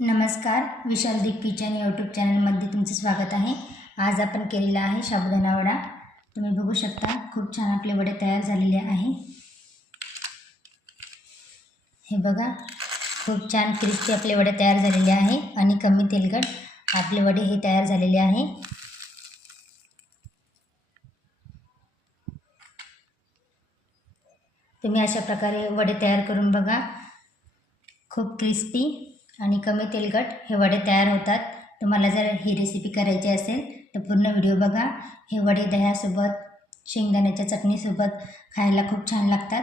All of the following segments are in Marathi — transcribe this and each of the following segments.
नमस्कार विशाल दीप किचन यूट्यूब चॅनलमध्ये तुमचं स्वागत आहे. आज आपण केलेला आहे साबुदाणा वडा. तुम्ही बघू शकता खूप छान आपले वडे तयार झालेले आहे. हे बघा खूप छान क्रिस्पी आपले वडे तयार झालेले आहे आणि कमी तेलकट आपले वडे हे तयार झालेले आहे. तुम्ही अशा प्रकारे वडे तयार करून बघा. खूप क्रिस्पी आणि कमी तेलकट हे वडे तयार होतात. तुम्हाला जर ही रेसिपी करायची असेल तर पूर्ण व्हिडिओ बघा. हे वडे दह्यासोबत शेंगदाण्याच्या चटणीसोबत खायला खूप छान लागतात.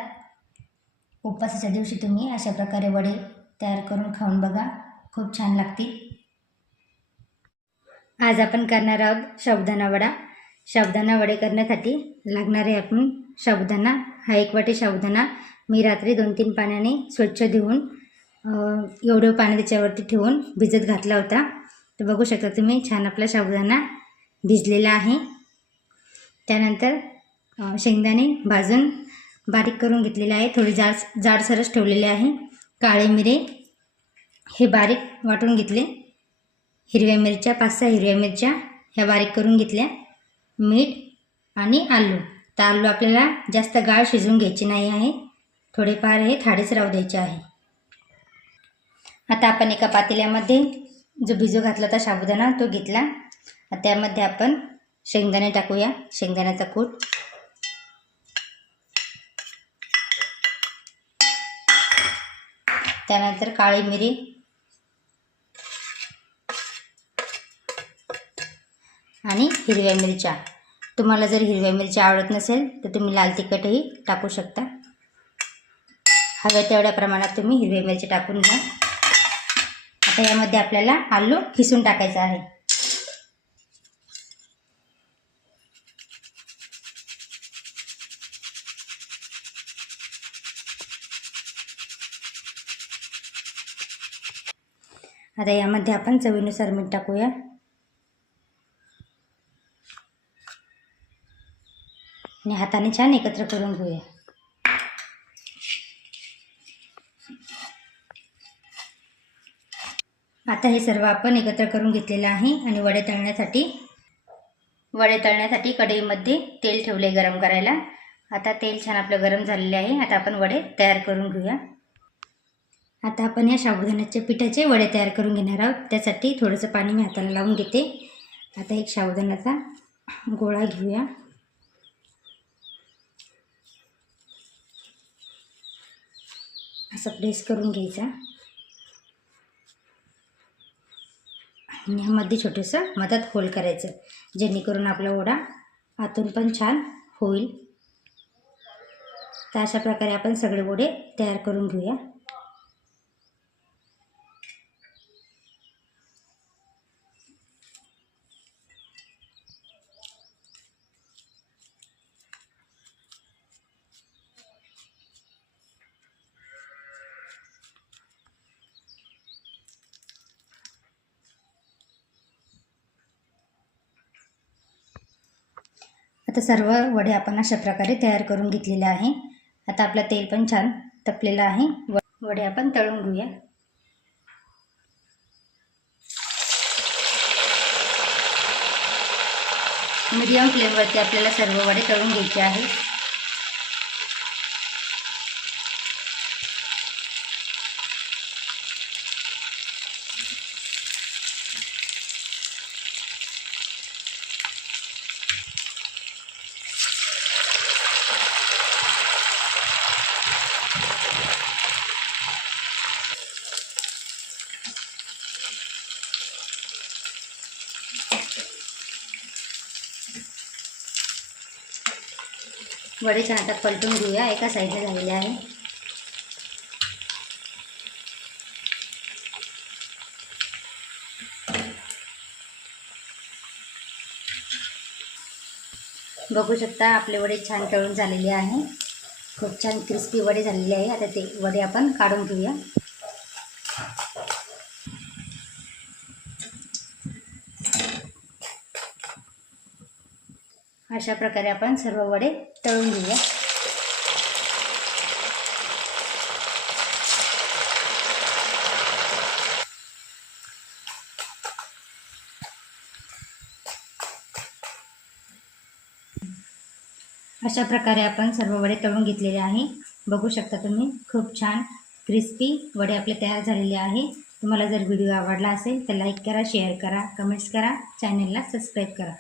उपवासाच्या दिवशी तुम्ही अशा प्रकारे वडे तयार करून खाऊन बघा. खूप छान लागतील. आज आपण करणार आहोत साबुदाणा वडा. साबुदाणा वडे करण्यासाठी लागणारे आपण साबुदाणा हा एक वाटी साबुदाणा मी रात्री दोन तीन पाण्याने स्वच्छ धुवून एवढं पाणी त्याच्यावरती ठेवून भिजत घातला होता. तर बघू शकता तुम्ही छान आपला साबुदाणा भिजलेला आहे. त्यानंतर शेंगदाणे भाजून बारीक करून घेतलेले आहे. थोडी जाड जाडसरच ठेवलेले आहे. काळे मिरे हे बारीक वाटून घेतले. हिरव्या मिरच्या पाच सहा हिरव्या मिरच्या ह्या बारीक करून घेतल्या. मीठ आणि आलू. तर आलू आपल्याला जास्त गाळ शिजवून घ्यायची नाही आहे. थोडेफार हे थाडेच राहू द्यायचे आहे. आता आपण एका पातेल्यामध्ये जो भिजू घातला होता साबुदाणा तो घेतला. त्यामध्ये आपण शेंगदाणे टाकूया. शेंगदाण्याचा कूट. त्यानंतर काळी मिरी. आणि हिरव्या मिरच्या. तुम्हाला जर हिरव्या मिरच्या आवडत नसेल तर तुम्ही लाल तिखटही टाकू शकता. हव्या तेवढ्या प्रमाणात तुम्ही हिरव्या मिरची टाकून घ्या. आता यामध्ये आपल्याला आलू खिसून टाकायचा आहे. आता यामध्ये आपण चवीनुसार मीठ टाकूया. आणि हाताने छान एकत्र करून घेऊया. आता हे सर्व आपण एकत्र करून घेतलेलं आहे आणि वडे तळण्यासाठी वडे तळण्यासाठी कढईमध्ये तेल ठेवले गरम करायला. आता तेल छान आपलं गरम झालेले आहे. आता आपण वडे तयार करून घेऊया. आता आपण या साबुदाण्याच्या पिठाचे वडे तयार करून घेणार आहोत. त्यासाठी थोडंसं पाणी मी हाताला लावून घेते. आता एक साबुदाण्याचा गोळा घेऊया. असं प्रेस करून घ्यायचा. आणि ह्यामध्ये छोटंसं मधात होल करायचं. जेणेकरून आपला वडा आतून पण छान होईल. तर अशा प्रकारे आपण सगळे वडे तयार करून घेऊया. आता सर्व वडे आपण अशा प्रकारे तयार करून घेतलेले आहे. आता आपलं तेल पण छान तपलेलं आहे. व- वडे आपण तळून घेऊया. मीडियम फ्लेमवरती आपल्याला सर्व वडे तळून घ्यायचे आहे वडे छान आता पलटून घेऊया एका साईडला झालेले आहे. बघू शकता आपले वडे छान तळून झालेले आहे. खूप छान क्रिस्पी वडे झालेले आहे. आता ते वडे आपण काढून घेऊया. अशा प्रकारे आपण सर्व वडे तळून घेऊया. अशा प्रकारे आपण सर्व वडे तळून घेतलेले आहे. बघू शकता तुम्ही खूप छान क्रिस्पी वडे आपले तयार झालेले आहे. तुम्हाला जर व्हिडिओ आवडला असेल तर लाईक करा शेअर करा कमेंट्स करा चॅनलला सबस्क्राईब करा.